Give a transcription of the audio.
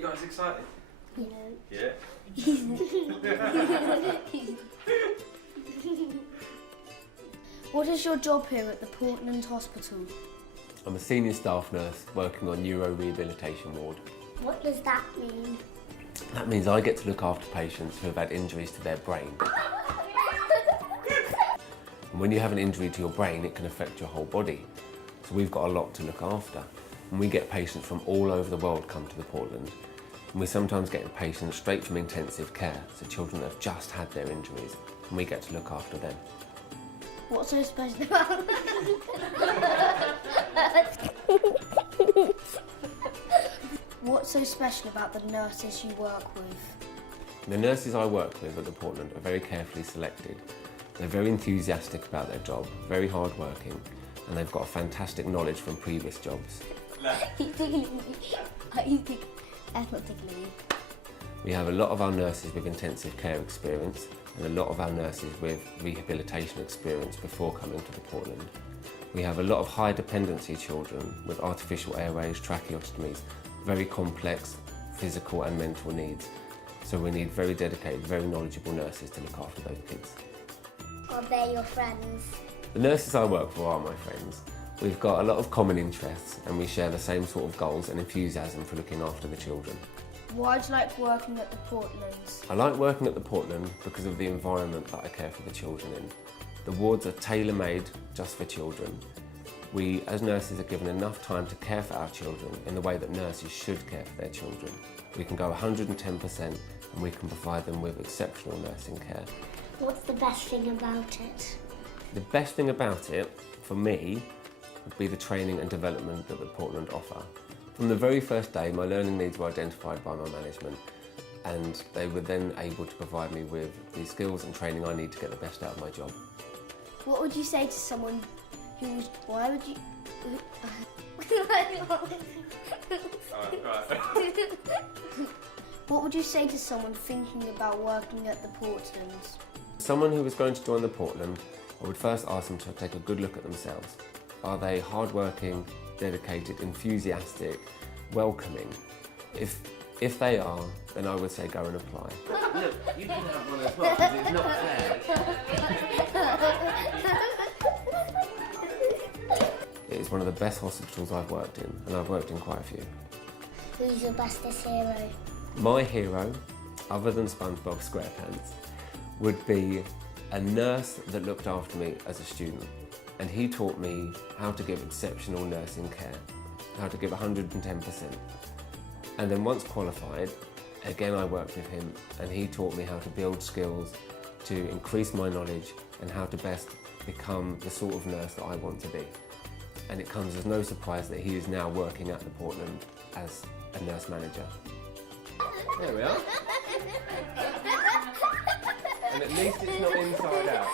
you guys excited? Yeah. What is your job here at the Portland Hospital? I'm a senior staff nurse working on neuro rehabilitation ward. What does that mean? That means I get to look after patients who have had injuries to their brain. And when you have an injury to your brain, it can affect your whole body. So we've got a lot to look after. And we get patients from all over the world come to the Portland. And we sometimes get patients straight from intensive care, so children that have just had their injuries, and we get to look after them. What's so special about What's so special about the nurses you work with? The nurses I work with at the Portland are very carefully selected. They're very enthusiastic about their job, very hard working, and they've got a fantastic knowledge from previous jobs. He's tickling me. That's not tickling me. We have a lot of our nurses with intensive care experience and a lot of our nurses with rehabilitation experience before coming to the Portland. We have a lot of high dependency children with artificial airways, tracheostomies, very complex physical and mental needs. So we need very dedicated, very knowledgeable nurses to look after those kids. Are they your friends? The nurses I work for are my friends. We've got a lot of common interests and we share the same sort of goals and enthusiasm for looking after the children. Why do you like working at the Portlands? I like working at the Portland because of the environment that I care for the children in. The wards are tailor-made just for children. We, as nurses, are given enough time to care for our children in the way that nurses should care for their children. We can go 110% and we can provide them with exceptional nursing care. What's the best thing about it? The best thing about it, for me, would be the training and development that the Portland offer. From the very first day, my learning needs were identified by my management, and they were then able to provide me with the skills and training I need to get the best out of my job. What would you say to someone who's... Why would you... What would you say to someone thinking about working at the Portlands? Someone who was going to join the Portland, I would first ask them to take a good look at themselves. Are they hardworking, dedicated, enthusiastic, welcoming? If they are, then I would say go and apply. Look, you can have one as well, because it's not fair. It is one of the best hospitals I've worked in, and I've worked in quite a few. Who's your bestest hero? My hero, other than SpongeBob SquarePants, would be a nurse that looked after me as a student. And he taught me how to give exceptional nursing care, how to give 110%. And then once qualified, again I worked with him and he taught me how to build skills, to increase my knowledge and how to best become the sort of nurse that I want to be. And it comes as no surprise that he is now working at the Portland as a nurse manager. There we are. And at least it's not inside out.